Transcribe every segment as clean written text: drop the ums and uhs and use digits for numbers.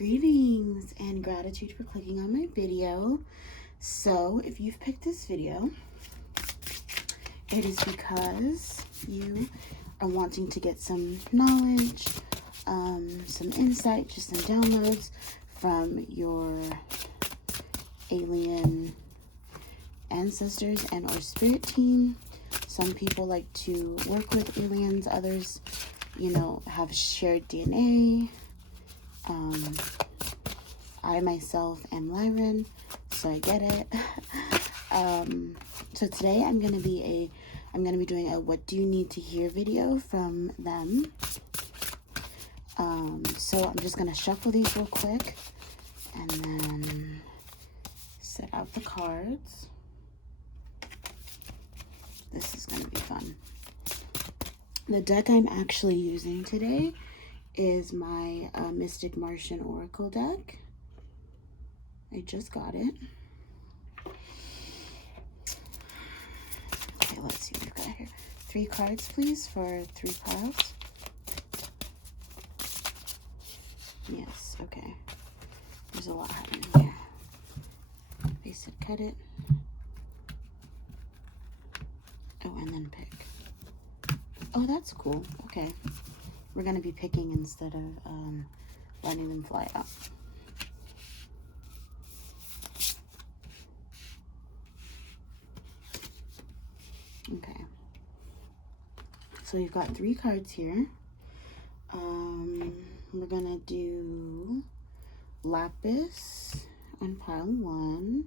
Greetings and gratitude for clicking on my video. So if you've picked this video, it is because you are wanting to get some knowledge, some insight, just some downloads from your alien ancestors and or spirit team. Some people like to work with aliens, others, have shared DNA. I myself am Lyran, so I get it. So today I'm gonna be doing a what do you need to hear video from them. So I'm just gonna shuffle these real quick and then set out the cards. This is gonna be fun. The deck I'm actually using today is my Mystic Martian Oracle deck. I just got it. Okay, let's see what we've got here. 3 cards, please, for 3 piles. Yes, okay. There's a lot happening here. They said cut it. Oh, and then pick. Oh, that's cool. Okay. We're going to be picking instead of letting them fly out. Okay. So you've got 3 cards here. We're going to do Lapis on pile 1.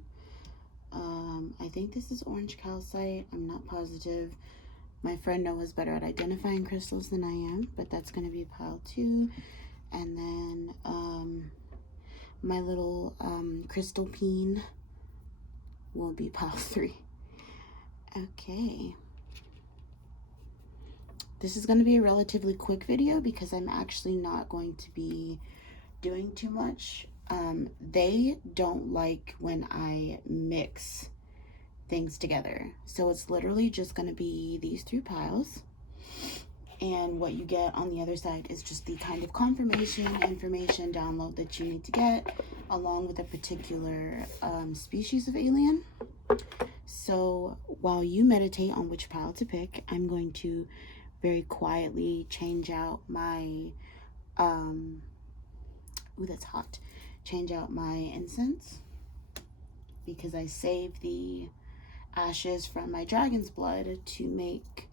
I think this is orange calcite. I'm not positive. My friend Noah's better at identifying crystals than I am, but that's going to be pile 2. And then my little crystal peen will be pile 3. Okay. This is going to be a relatively quick video because I'm actually not going to be doing too much. They don't like when I mix things together, so it's literally just going to be these 3 piles, and what you get on the other side is just the kind of confirmation information download that you need to get, along with a particular species of alien. So while you meditate on which pile to pick, I'm going to very quietly change out my change out my incense, because I save the ashes from my dragon's blood to make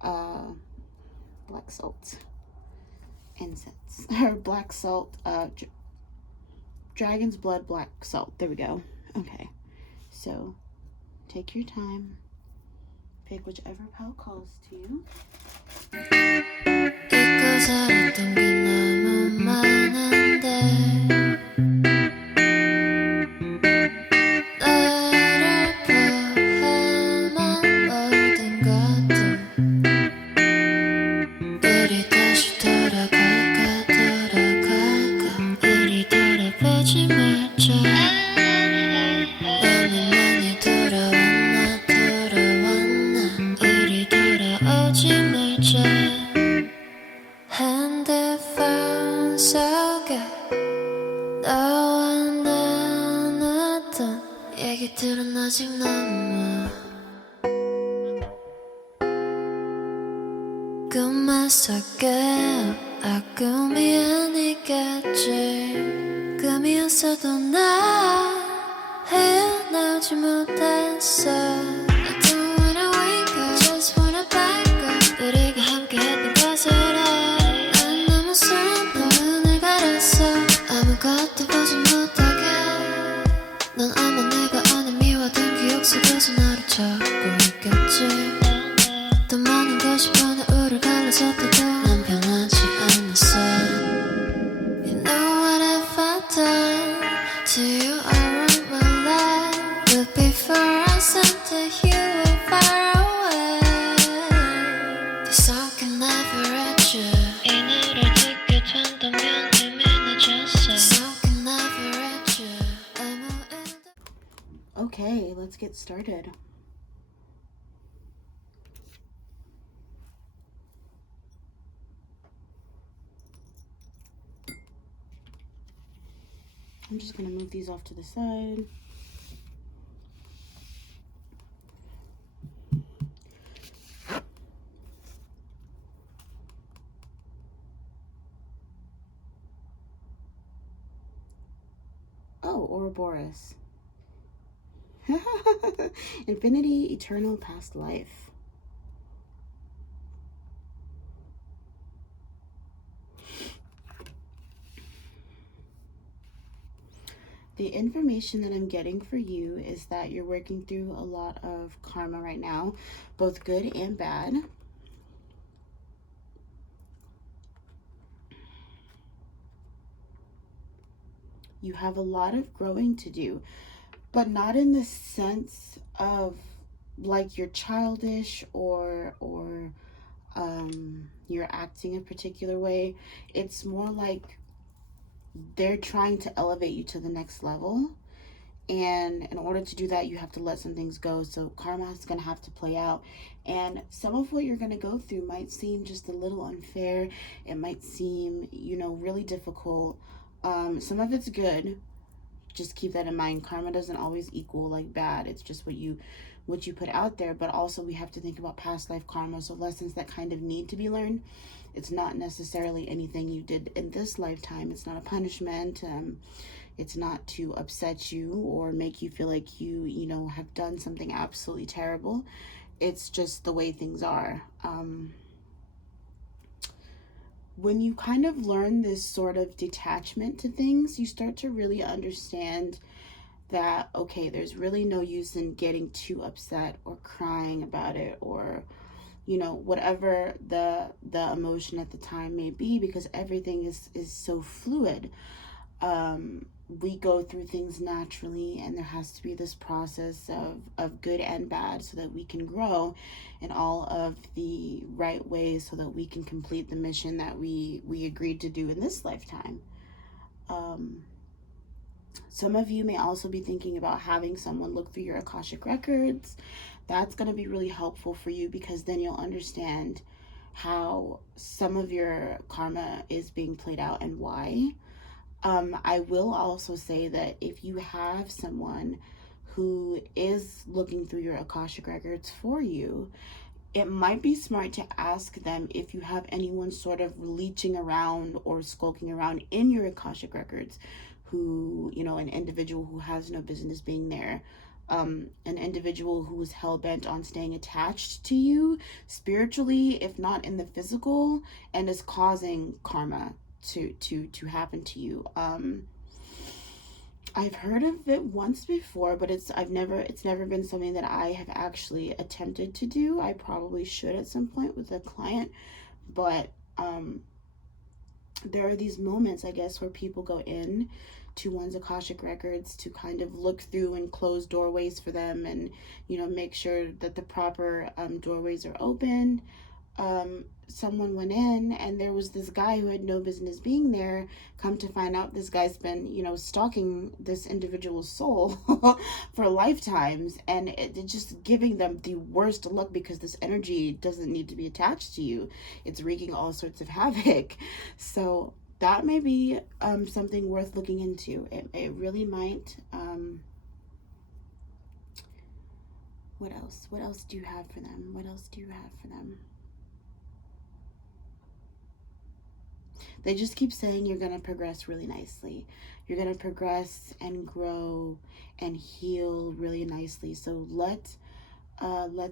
black salt incense, or black salt, dragon's blood black salt. There we go. Okay, so take your time, pick whichever pile calls to you. 꿈만 속에 꿈이 아니겠지. 꿈이었어도 나 헤어나오지 못했어. I don't wanna wake up, just wanna back up. 우리가 함께했던 것을 해. 난 너무 슬퍼, 눈을 가렸어. 아무것도 보지 못하게. 넌 아마 내가 안에 미워둔 기억 속에서 나를 찾고 있겠지. 더 많은 것이 변해 우릴 갈라섰대도 난 변하지 않았어. You know what have I done to you? I wrote my life, but before I sent it you were far away. This song can never reach you. 이 노래 듣게 된다면 이미 늦었어. This song can never reach you. Okay, let's get started. I'm just going to move these off to the side. Oh, Ouroboros. Infinity, eternal, past life. The information that I'm getting for you is that you're working through a lot of karma right now, both good and bad. You have a lot of growing to do, but not in the sense of like you're childish or you're acting a particular way. It's more like they're trying to elevate you to the next level, and in order to do that, you have to let some things go. So karma is going to have to play out, and some of what you're going to go through might seem just a little unfair. It might seem, you know, really difficult. Some of it's good. Just keep that in mind. Karma doesn't always equal like bad. It's just what you put out there. But also we have to think about past life karma, so lessons that kind of need to be learned. It's not necessarily anything you did in this lifetime. It's not a punishment. It's not to upset you or make you feel like you know, have done something absolutely terrible. It's just the way things are. When you kind of learn this sort of detachment to things, you start to really understand that, okay, there's really no use in getting too upset or crying about it, or, you know, whatever the emotion at the time may be, because everything is so fluid. We go through things naturally, and there has to be this process of good and bad so that we can grow in all of the right ways, so that we can complete the mission that we agreed to do in this lifetime. Some of you may also be thinking about having someone look through your Akashic records. That's going to be really helpful for you, because then you'll understand how some of your karma is being played out and why. I will also say that if you have someone who is looking through your Akashic records for you, it might be smart to ask them if you have anyone sort of leeching around or skulking around in your Akashic records, who, you know, an individual who has no business being there, an individual who is hell-bent on staying attached to you spiritually, if not in the physical, and is causing karma to happen to you. I've heard of it once before, but it's never been something that I have actually attempted to do. I probably should at some point with a client, but there are these moments, I guess, where people go in to one's Akashic records to kind of look through and close doorways for them, and, you know, make sure that the proper doorways are open. Someone went in, and there was this guy who had no business being there. Come to find out, this guy's been, you know, stalking this individual's soul for lifetimes, and it just giving them the worst luck, because this energy doesn't need to be attached to you. It's wreaking all sorts of havoc. So that may be something worth looking into. It really might. What else? What else do you have for them? What else do you have for them? They just keep saying you're going to progress really nicely. You're going to progress and grow and heal really nicely. So let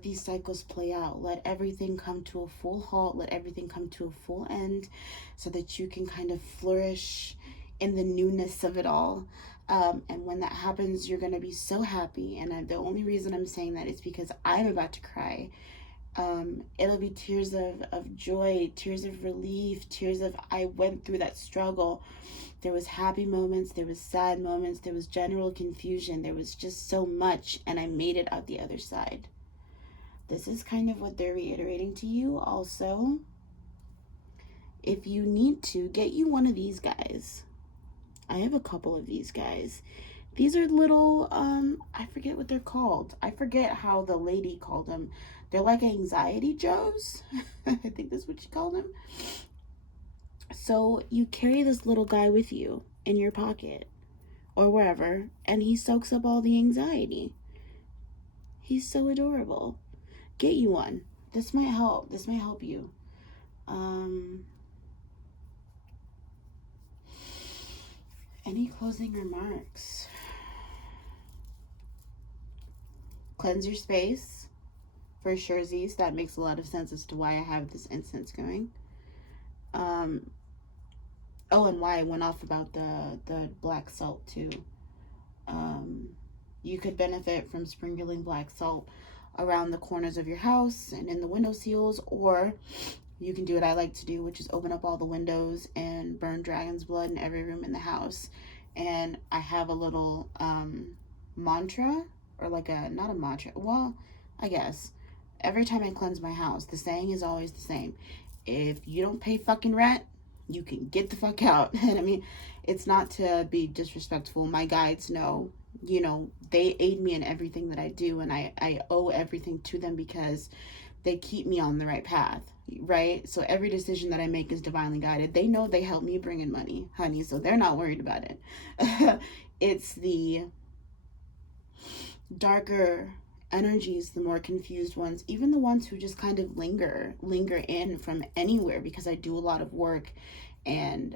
these cycles play out. Let everything come to a full halt. Let everything come to a full end, so that you can kind of flourish in the newness of it all. And when that happens, you're going to be so happy. And the only reason I'm saying that is because I'm about to cry. It'll be tears of joy, tears of relief, tears of, I went through that struggle. There was happy moments, there was sad moments, there was general confusion, there was just so much, and I made it out the other side. This is kind of what they're reiterating to you. Also, if you need to, get you one of these guys. I have a couple of these guys. These are little, I forget what they're called. I forget how the lady called them. They're like anxiety Joes. I think that's what she called them. So you carry this little guy with you in your pocket, or wherever, and he soaks up all the anxiety. He's so adorable. Get you one. This might help. This might help you. Any closing remarks? Cleanse your space. For sure, Z's. That makes a lot of sense as to why I have this incense going. Oh, and why I went off about the black salt too. You could benefit from sprinkling black salt around the corners of your house and in the window sills, or you can do what I like to do, which is open up all the windows and burn dragon's blood in every room in the house. And I have a little mantra, or like not a mantra, well, I guess. Every time I cleanse my house, the saying is always the same. If you don't pay fucking rent, you can get the fuck out. And I mean, it's not to be disrespectful. My guides know, you know, they aid me in everything that I do, and I owe everything to them because they keep me on the right path, right? So every decision that I make is divinely guided. They know they help me bring in money, honey, so they're not worried about it. It's the darker energies, the more confused ones, even the ones who just kind of linger in from anywhere, because I do a lot of work, and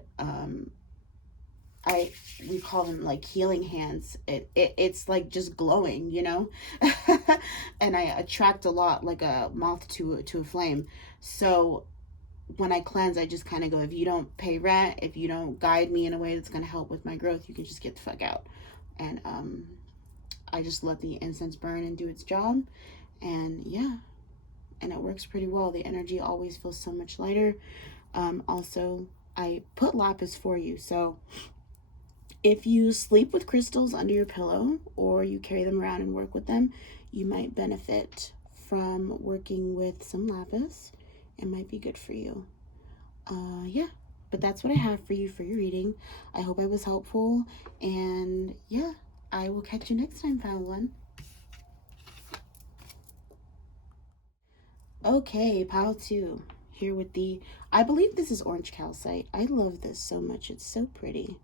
we call them like healing hands. It's like just glowing, you know. And I attract a lot, like a moth to a flame. So when I cleanse, I just kind of go, if you don't pay rent, if you don't guide me in a way that's going to help with my growth, you can just get the fuck out. And I just let the incense burn and do its job. And yeah, and it works pretty well. The energy always feels so much lighter. Also, I put lapis for you. So if you sleep with crystals under your pillow, or you carry them around and work with them, you might benefit from working with some lapis. It might be good for you. Yeah, but that's what I have for you for your reading. I hope I was helpful, and yeah, I will catch you next time, pile one. Okay, pile two, here with the, I believe this is orange calcite. I love this so much. It's so pretty.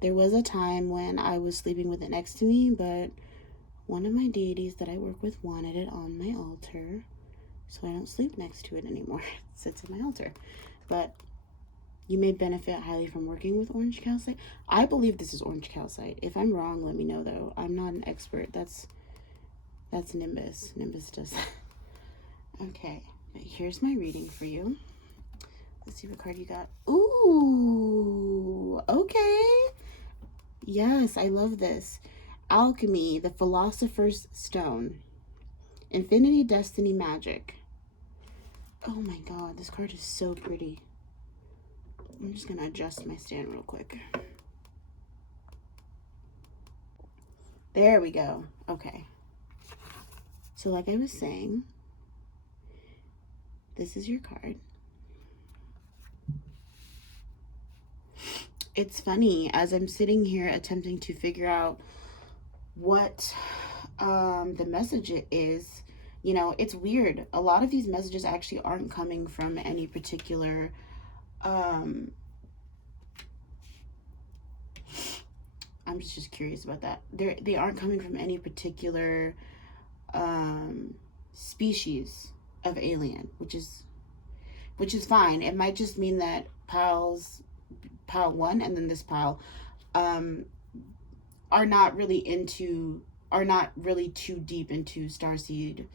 There was a time when I was sleeping with it next to me, but one of my deities that I work with wanted it on my altar, so I don't sleep next to it anymore. It sits in my altar. But you may benefit highly from working with orange calcite. I believe this is orange calcite. If I'm wrong, let me know though. I'm not an expert. That's Nimbus. Nimbus does that. Okay, here's my reading for you. Let's see what card you got. Ooh, okay. Yes, I love this. Alchemy, the Philosopher's Stone. Infinity, Destiny, Magic. Oh my god, this card is so pretty. I'm just gonna adjust my stand real quick. There we go. Okay. So like I was saying, this is your card. It's funny, as I'm sitting here attempting to figure out what the message is, you know, it's weird. A lot of these messages actually aren't coming from any particular I'm just curious about that. They aren't coming from any particular species of alien, which is fine. It might just mean that pile one and then this pile are not really too deep into starseed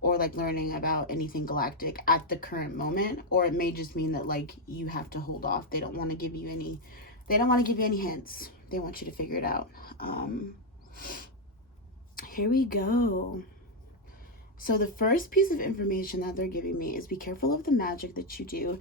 or like learning about anything galactic at the current moment. Or it may just mean that like you have to hold off. They don't want to give you any hints. They want you to figure it out. Here we go. So the first piece of information that they're giving me is be careful of the magic that you do.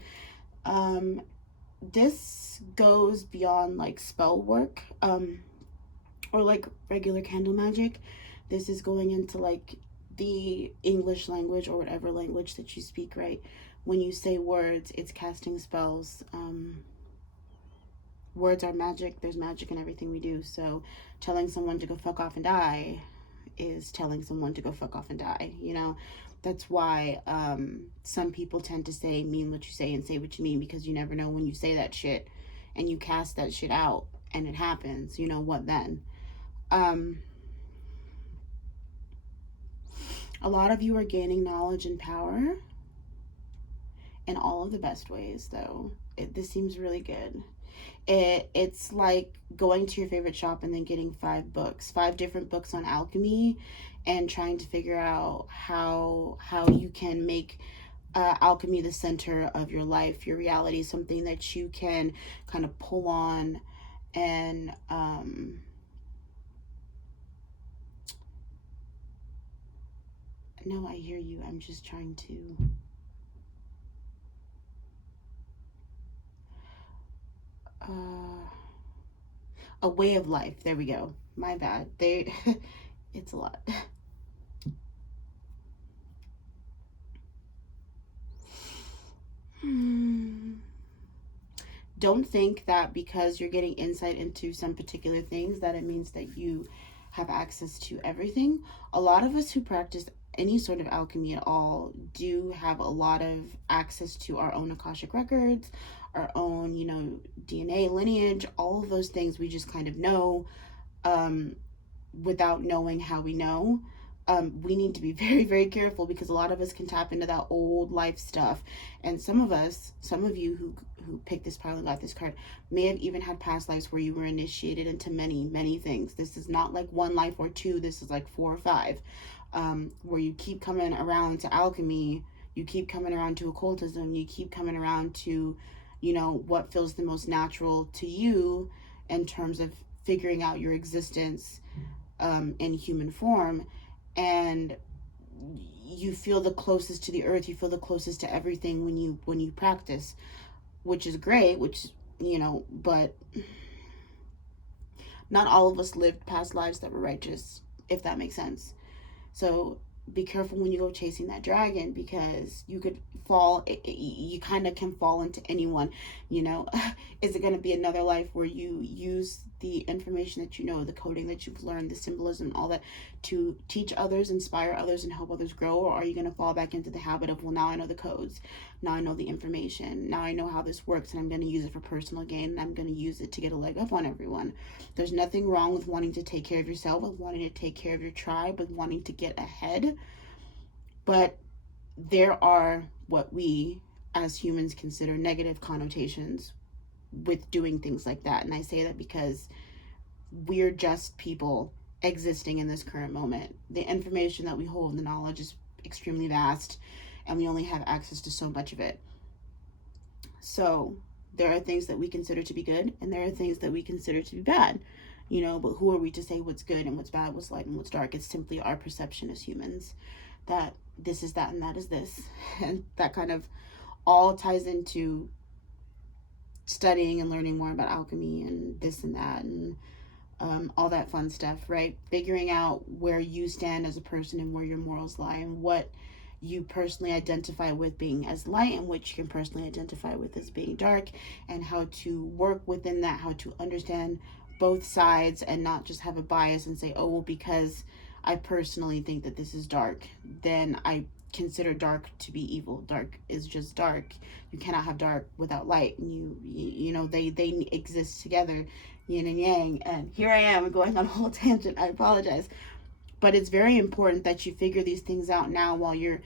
This goes beyond like spell work or like regular candle magic. This is going into like the English language or whatever language that you speak, right? When you say words, it's casting spells. Words are magic. There's magic in everything we do. So telling someone to go fuck off and die is telling someone to go fuck off and die, you know? That's why some people tend to say mean what you say and say what you mean, because you never know when you say that shit and you cast that shit out and it happens, what then? A lot of you are gaining knowledge and power in all of the best ways, though. This seems really good. It's like going to your favorite shop and then getting 5 different books on alchemy, and trying to figure out how you can make alchemy the center of your life, your reality, something that you can kind of pull on. And no, I hear you. I'm just trying to a way of life. There we go. My bad. It's a lot. Don't think that because you're getting insight into some particular things that it means that you have access to everything. A lot of us who practice any sort of alchemy at all do have a lot of access to our own Akashic records, our own, DNA, lineage, all of those things we just kind of know without knowing how we know. We need to be very, very careful, because a lot of us can tap into that old life stuff. And some of you who picked this pile and got this card may have even had past lives where you were initiated into many, many things. This is not like 1 life or 2. This is like 4 or 5, where you keep coming around to alchemy, you keep coming around to occultism, you keep coming around to, what feels the most natural to you in terms of figuring out your existence in human form. And you feel the closest to the earth, you feel the closest to everything when you practice, which is great, but not all of us lived past lives that were righteous, if that makes sense. So be careful when you go chasing that dragon, because you could fall, you kind of can fall into anyone. Is it going to be another life where you use the information that the coding that you've learned, the symbolism, all that, to teach others, inspire others, and help others grow? Or are you going to fall back into the habit of, well, now I know the codes, now I know the information, now I know how this works, and I'm going to use it for personal gain, and I'm going to use it to get a leg up on everyone? There's nothing wrong with wanting to take care of yourself, with wanting to take care of your tribe, with wanting to get ahead. But there are what we as humans consider negative connotations with doing things like that. And I say that because we're just people existing in this current moment. The information that we hold, the knowledge, is extremely vast, and we only have access to so much of it. So there are things that we consider to be good, and there are things that we consider to be bad. But who are we to say what's good and what's bad, what's light and what's dark? It's simply our perception as humans, that this is that and that is this. And that kind of all ties into studying and learning more about alchemy and this and that, and all that fun stuff, right? Figuring out where you stand as a person and where your morals lie, and what you personally identify with being as light and which you can personally identify with as being dark, and how to work within that, how to understand both sides and not just have a bias and say, oh, well, because I personally think that this is dark, then I consider dark to be evil. Dark is just dark. You cannot have dark without light. And they exist together, yin and yang. And here I am going on a whole tangent. I apologize. But it's very important that you figure these things out now while you're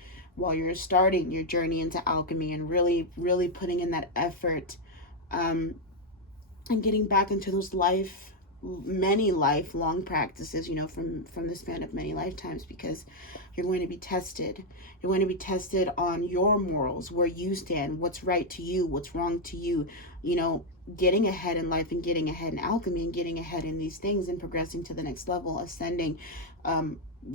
starting your journey into alchemy, and really, really putting in that effort, and getting back into those many lifelong practices, from the span of many lifetimes, because you're going to be tested. You're going to be tested on your morals, where you stand, what's right to you, what's wrong to you, getting ahead in life and getting ahead in alchemy and getting ahead in these things and progressing to the next level, ascending,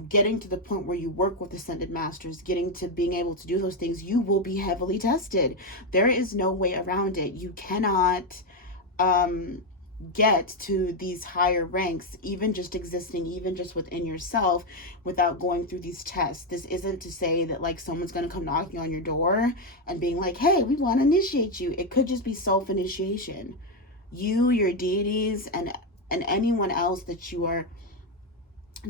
getting to the point where you work with ascended masters, getting to being able to do those things. You will be heavily tested. There is no way around it. You cannot get to these higher ranks, even just existing, even just within yourself, without going through these tests. This isn't to say that like someone's going to come knocking on your door and being like, hey, we want to initiate you. It could just be self-initiation. You, your deities, and anyone else that you are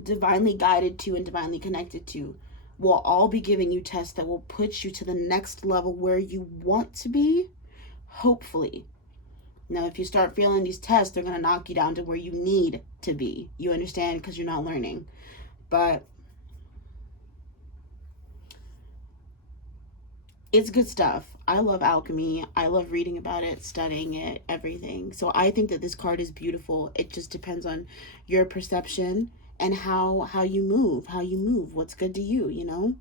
divinely guided to and divinely connected to will all be giving you tests that will put you to the next level where you want to be, hopefully. Now, if you start failing these tests, they're going to knock you down to where you need to be. You understand? Because you're not learning. But it's good stuff. I love alchemy. I love reading about it, studying it, everything. So I think that this card is beautiful. It just depends on your perception and how you move, what's good to you, you know?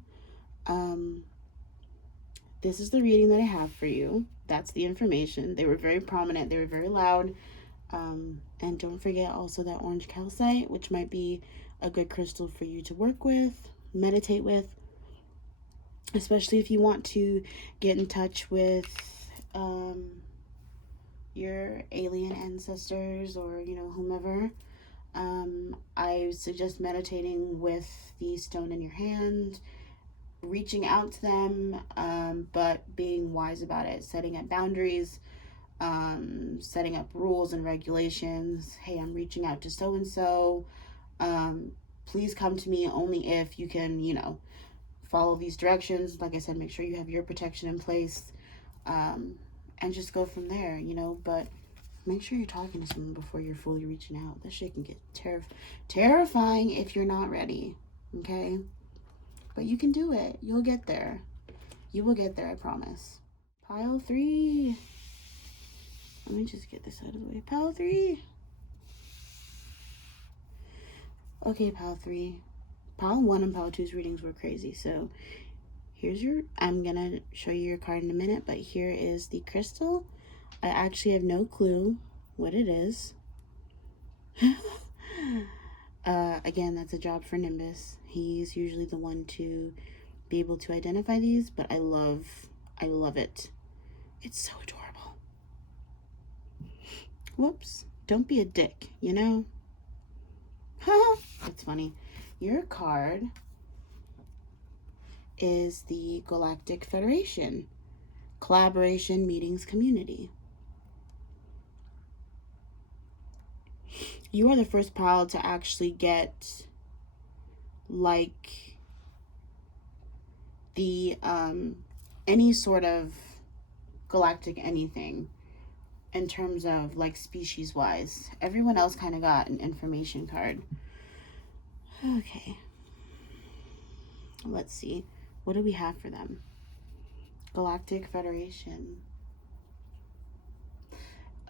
This is the reading that I have for you. That's the information. They were very prominent. They were very loud. And don't forget also that orange calcite, which might be a good crystal for you to work with, meditate with, especially if you want to get in touch with your alien ancestors or, you know, whomever. I suggest meditating with the stone in your hand, reaching out to them, but being wise about it, setting up boundaries, setting up rules and regulations. Hey, I'm reaching out to so and so. Please come to me only if you can, you know, follow these directions. Like I said, make sure you have your protection in place, and just go from there, you know. But make sure you're talking to someone before you're fully reaching out. That shit can get terrifying if you're not ready, okay? But you can do it. You'll get there. You will get there, I promise. Pile 3. Let me just get this out of the way. Pile 3. Okay, Pile 3. Pile 1 and Pile 2's readings were crazy. So here's your, I'm going to show you your card in a minute, but here is the crystal. I actually have no clue what it is. Again, that's a job for Nimbus. He's usually the one to be able to identify these, but I love it. It's so adorable. Whoops. Don't be a dick, you know? That's funny. Your card is the Galactic Federation. Collaboration, meetings, community. You are the first pile to actually get like the any sort of galactic anything in terms of like species wise. Everyone else kind of got an information card. Okay, let's see, what do we have for them? Galactic Federation.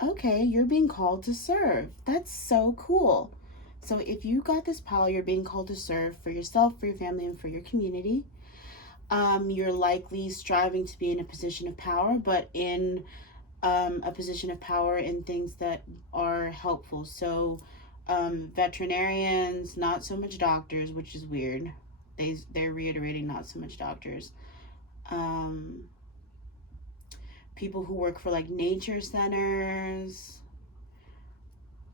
Okay, you're being called to serve. That's so cool. So if you got this pile, you're being called to serve for yourself, for your family, and for your community. You're likely striving to be in a position of power, but in a position of power in things that are helpful. So veterinarians, not so much doctors, which is weird. They're reiterating not so much doctors. People who work for like nature centers,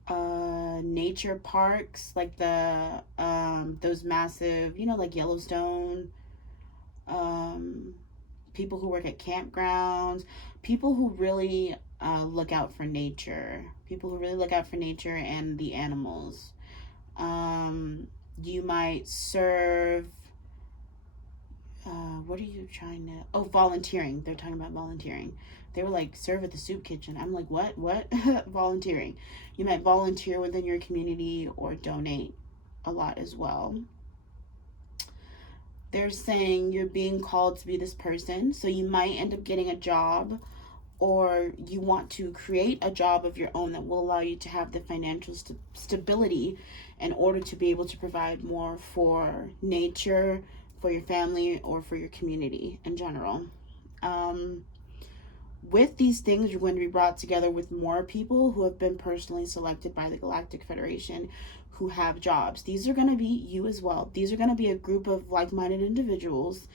nature parks, like the those massive, you know, like Yellowstone. People who work at campgrounds, people who really look out for nature, and the animals. You might serve, what are you trying to, oh, volunteering. They're talking about volunteering. They were like, serve at the soup kitchen. I'm like, what? Volunteering. You might volunteer within your community or donate a lot as well. They're saying you're being called to be this person, so you might end up getting a job, or you want to create a job of your own that will allow you to have the financial stability in order to be able to provide more for nature, for your family, or for your community in general. With these things, you're going to be brought together with more people who have been personally selected by the Galactic Federation who have jobs. These are going to be you as well. These are going to be a group of like-minded individuals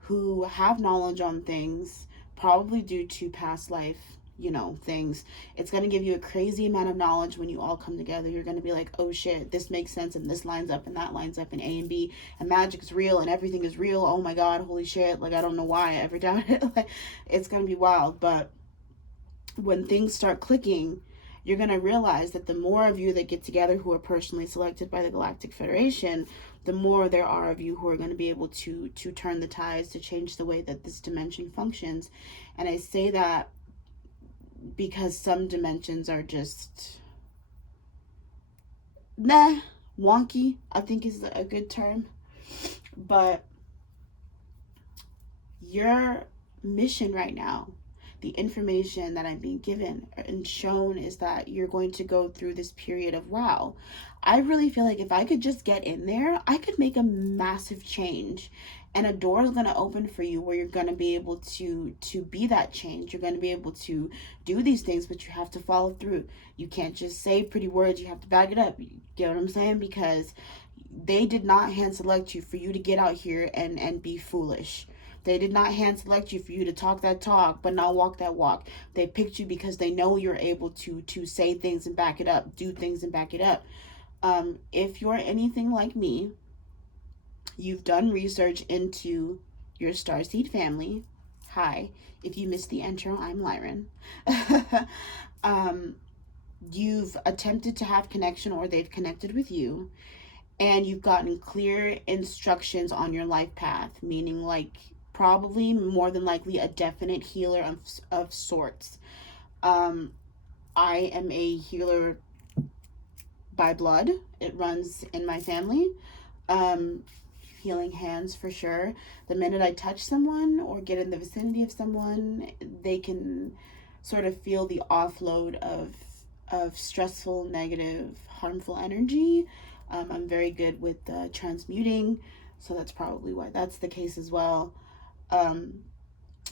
who have knowledge on things, probably due to past life, you know, things. It's going to give you a crazy amount of knowledge when you all come together. You're going to be like, oh shit, this makes sense, and this lines up, and that lines up, and A and B, and magic's real, and everything is real. Oh my god, holy shit, like I don't know why I ever doubted it. Like, it's going to be wild. But when things start clicking, you're going to realize that the more of you that get together who are personally selected by the Galactic Federation, the more there are of you who are going to be able to turn the tides, to change the way that this dimension functions. And I say that because some dimensions are just nah, wonky, I think is a good term. But your mission right now, the information that I'm being given and shown, is that you're going to go through this period of wow. I really feel like if I could just get in there, I could make a massive change, and a door is going to open for you where you're going to be able to be that change. You're going to be able to do these things, but you have to follow through. You can't just say pretty words, you have to back it up. You get what I'm saying? Because they did not hand select you for you to get out here and be foolish. They did not hand select you for you to talk that talk but not walk that walk. They picked you because they know you're able to say things and back it up, do things and back it up. If you're anything like me, you've done research into your starseed family. Hi, if you missed the intro, I'm Lyran. You've attempted to have connection, or they've connected with you, and you've gotten clear instructions on your life path, meaning like probably more than likely a definite healer of sorts. I am a healer by blood. It runs in my family. Healing hands for sure. The minute I touch someone or get in the vicinity of someone, they can sort of feel the offload of stressful, negative, harmful energy. I'm very good with transmuting, so that's probably why that's the case as well.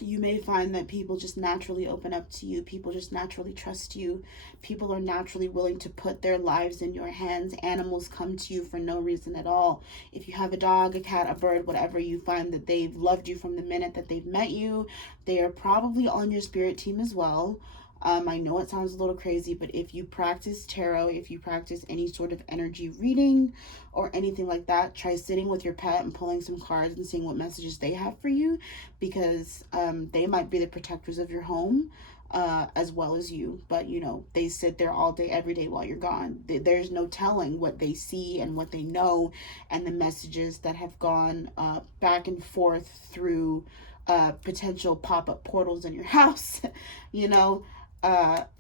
You may find that people just naturally open up to you. People just naturally trust you. People are naturally willing to put their lives in your hands. Animals come to you for no reason at all. If you have a dog, a cat, a bird, whatever, you find that they've loved you from the minute that they've met you. They are probably on your spirit team as well. I know it sounds a little crazy, but if you practice tarot, if you practice any sort of energy reading or anything like that, try sitting with your pet and pulling some cards and seeing what messages they have for you, because they might be the protectors of your home as well as you. But, you know, they sit there all day, every day while you're gone. There's no telling what they see and what they know, and the messages that have gone back and forth through potential pop-up portals in your house, you know.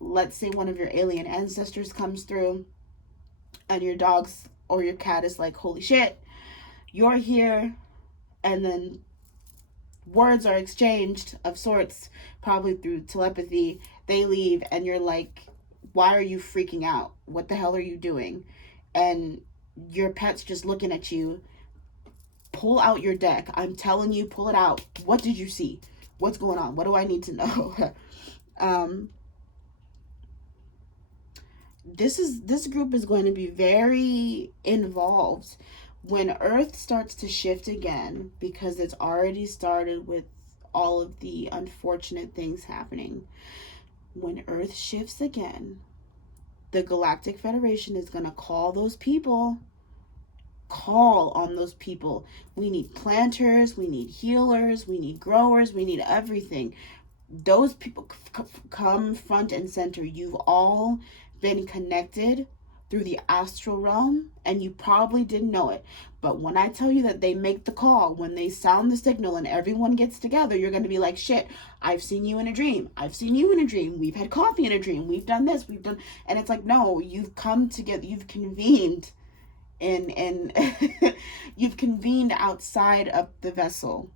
Let's say one of your alien ancestors comes through and your dog's or your cat is like, holy shit, you're here, and then words are exchanged of sorts, probably through telepathy. They leave and you're like, why are you freaking out? What the hell are you doing? And your pet's just looking at you. Pull out your deck. I'm telling you, pull it out. What did you see? What's going on? What do I need to know? This group is going to be very involved when Earth starts to shift again, because it's already started with all of the unfortunate things happening. When Earth shifts again, the Galactic Federation is going to call on those people. We need planters, we need healers, we need growers, we need everything. Those people come front and center. You've all been connected through the astral realm, and you probably didn't know it. But when I tell you that they make the call, when they sound the signal and everyone gets together, you're going to be like, shit, I've seen you in a dream. I've seen you in a dream. We've had coffee in a dream. We've done this. We've done... And it's like, no, you've come together. You've convened in you've convened outside of the vessel.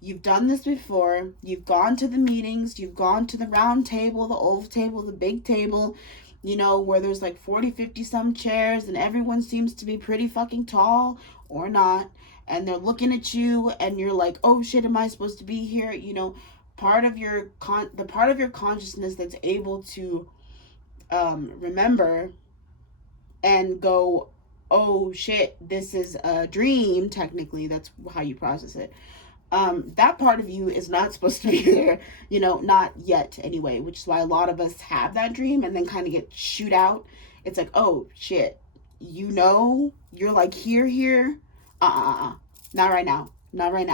You've done this before. You've gone to the meetings. You've gone to the round table, the oval table, the big table, you know, where there's like 40, 50 some chairs and everyone seems to be pretty fucking tall or not. And they're looking at you and you're like, oh shit, am I supposed to be here? You know, part of your consciousness that's able to remember and go, oh shit, this is a dream. Technically, that's how you process it. That part of you is not supposed to be there, you know, not yet anyway, which is why a lot of us have that dream and then kind of get shoot out. It's like, oh shit, you know, you're like here, not right now,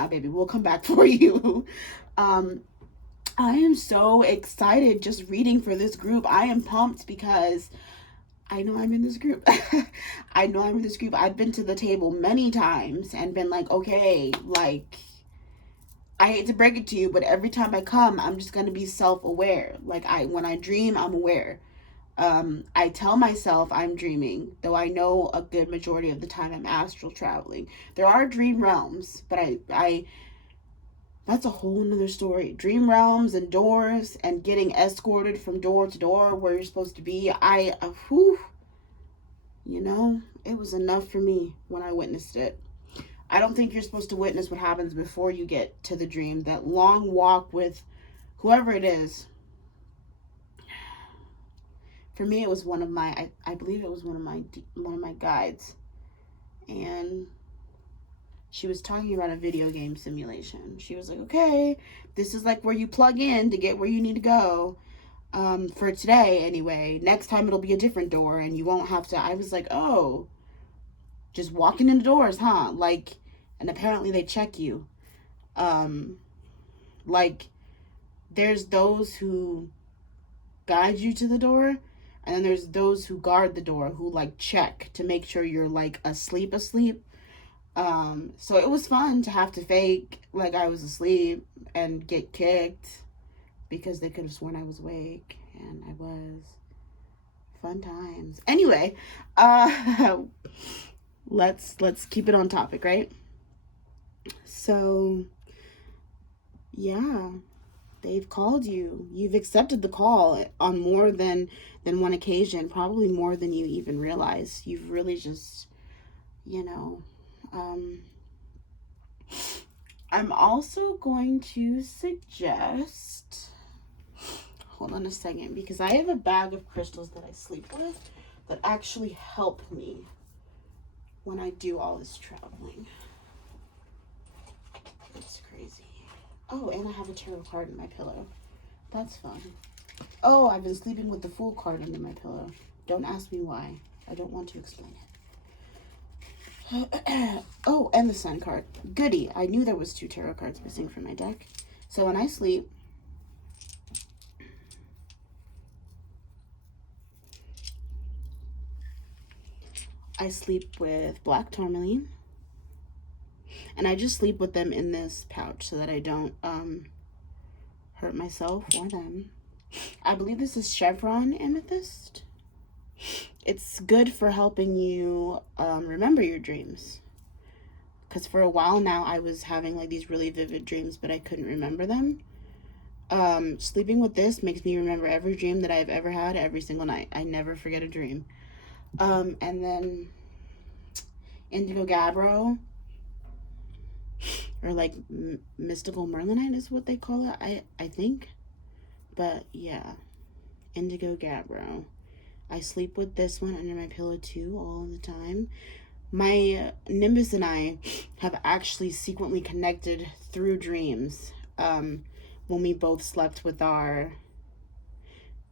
baby, we'll come back for you. I am so excited just reading for this group. I am pumped because I know I'm in this group. I've been to the table many times and been like, okay, like, I hate to break it to you, but every time I come, I'm just going to be self-aware. Like, when I dream, I'm aware. I tell myself I'm dreaming, though I know a good majority of the time I'm astral traveling. There are dream realms, but I that's a whole nother story. Dream realms and doors and getting escorted from door to door where you're supposed to be. Whew, it was enough for me when I witnessed it. I don't think you're supposed to witness what happens before you get to the dream. That long walk with whoever it is. For me, it was one of my. I believe it was one of my guides, and she was talking about a video game simulation. She was like, "Okay, this is like where you plug in to get where you need to go. For today, anyway. Next time it'll be a different door, and you won't have to." I was like, "Oh, just walking in the doors, huh?" Like, and apparently they check you. Like, there's those who guide you to the door, and then there's those who guard the door who like check to make sure you're like asleep. So it was fun to have to fake like I was asleep and get kicked because they could have sworn I was awake, and I was. Fun times. Anyway, let's keep it on topic, right? So, yeah, they've called you. You've accepted the call on more than one occasion, probably more than you even realize. You've really just, you know, I'm also going to suggest, hold on a second, because I have a bag of crystals that I sleep with that actually help me when I do all this traveling. It's crazy. Oh, and I have a tarot card in my pillow. That's fun. Oh, I've been sleeping with the Fool card under my pillow. Don't ask me why. I don't want to explain it. Oh, and the Sun card. Goody. I knew there was 2 tarot cards missing from my deck. So when I sleep, I sleep with black tourmaline, and I just sleep with them in this pouch so that I don't hurt myself or them. I believe this is chevron amethyst. It's good for helping you remember your dreams, because for a while now I was having like these really vivid dreams, but I couldn't remember them. Sleeping with this makes me remember every dream that I've ever had every single night. I never forget a dream. And then indigo gabbro, or like mystical merlinite is what they call it, I think. But yeah, indigo gabbro. I sleep with this one under my pillow too all the time. My Nimbus and I have actually secretly connected through dreams when we both slept with our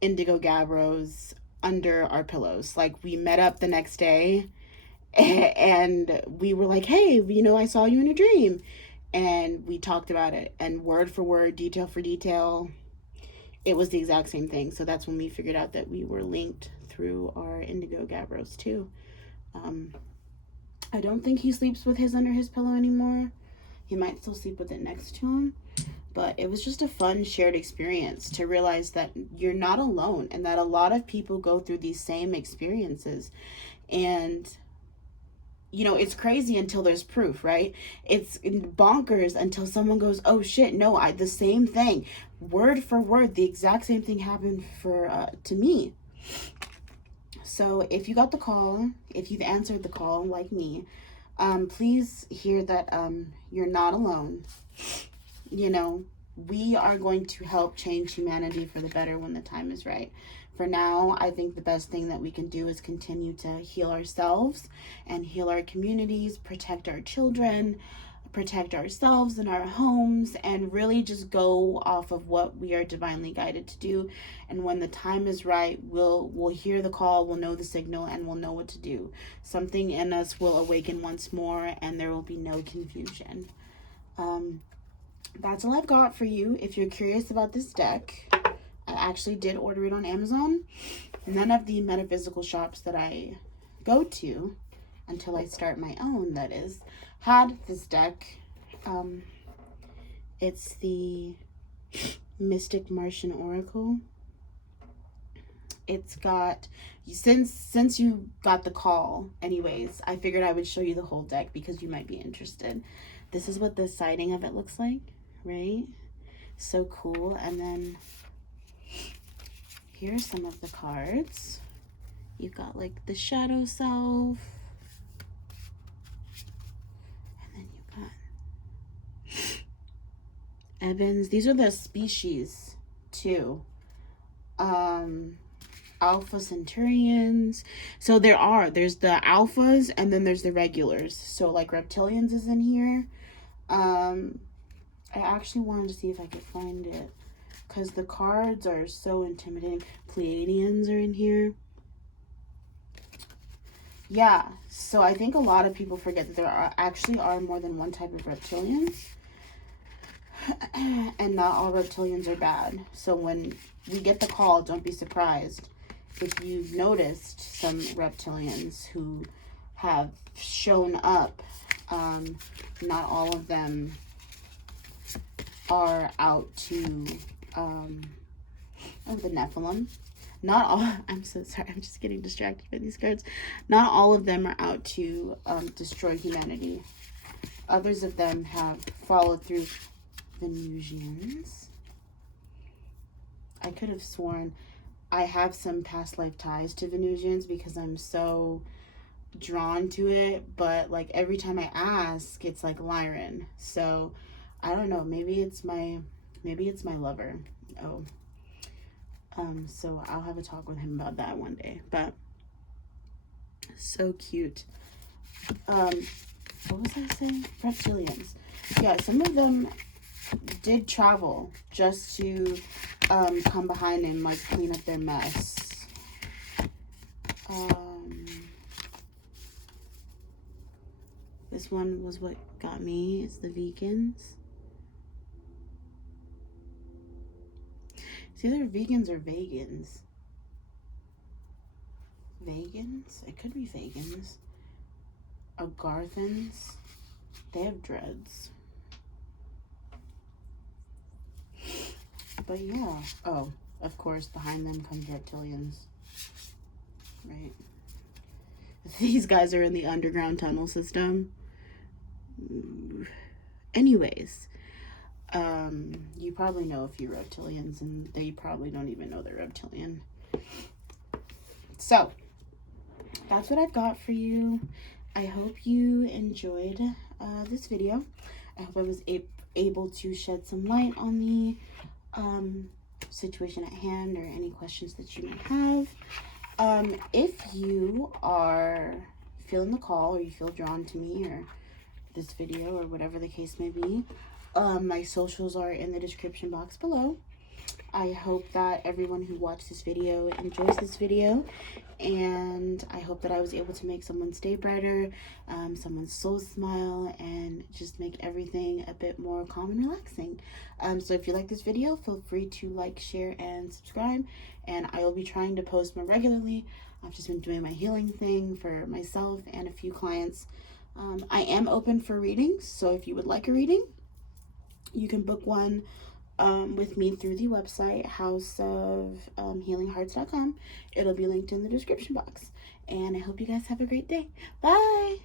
indigo gabbros under our pillows. Like, we met up the next day and we were like, "Hey, I saw you in a dream." And we talked about it, and word for word, detail for detail, it was the exact same thing. So that's when we figured out that we were linked through our indigo gabbros too. I don't think he sleeps with his under his pillow anymore. He might still sleep with it next to him. But it was just a fun shared experience to realize that you're not alone, and that a lot of people go through these same experiences. And it's crazy until there's proof, right? It's bonkers until someone goes, "Oh shit, no, the same thing, word for word, the exact same thing happened to me." So if you got the call, if you've answered the call like me, please hear that you're not alone. We are going to help change humanity for the better when the time is right. For now, I think the best thing that we can do is continue to heal ourselves and heal our communities, protect our children, protect ourselves and our homes, and really just go off of what we are divinely guided to do. And when the time is right, we'll hear the call, we'll know the signal, and we'll know what to do. Something in us will awaken once more, and there will be no confusion. That's all I've got for you. If you're curious about this deck, I actually did order it on Amazon. None of the metaphysical shops that I go to, until I start my own, that is, had this deck. It's the Mystic Martian Oracle. It's got, since you got the call anyways, I figured I would show you the whole deck because you might be interested. This is what the siding of it looks like, right? So cool. And then here's some of the cards. You've got like the shadow self, and then you've got Evans. These are the species too. Alpha Centurions. So there's the alphas and then there's the regulars. So like reptilians is in here. I actually wanted to see if I could find it because the cards are so intimidating. Pleiadians are in here. Yeah, so I think a lot of people forget that there actually are more than one type of reptilians. And not all reptilians are bad. So when we get the call, don't be surprised if you've noticed some reptilians who have shown up. Not all of them are out to the Nephilim. Not all, I'm so sorry, I'm just getting distracted by these cards. Not all of them are out to destroy humanity. Others of them have followed through. Venusians. I could have sworn I have some past life ties to Venusians because I'm so drawn to it, but like every time I ask, it's like Lyran. So I don't know, maybe it's my lover. Oh. So I'll have a talk with him about that one day. But so cute. What was I saying? Reptilians. Yeah, some of them did travel just to come behind and like clean up their mess. This one was what got me. It's the vegans. It's either vegans or vegans. Vegans? It could be vegans. Agarthans. They have dreads. But yeah. Oh, of course, behind them comes reptilians. Right. These guys are in the underground tunnel system. Anyways, you probably know a few reptilians, and they probably don't even know they're reptilian. So, that's what I've got for you. I hope you enjoyed this video. I hope I was able to shed some light on the situation at hand or any questions that you might have. If you are feeling the call or you feel drawn to me or this video or whatever the case may be, my socials are in the description box below. I hope that everyone who watched this video enjoys this video, and I hope that I was able to make someone's day brighter, someone's soul smile, and just make everything a bit more calm and relaxing. So if you like this video, feel free to like, share, and subscribe, and I will be trying to post more regularly. I've just been doing my healing thing for myself and a few clients. I am open for readings, so if you would like a reading, you can book one with me through the website houseofhealinghearts.com. It'll be linked in the description box. And I hope you guys have a great day. Bye!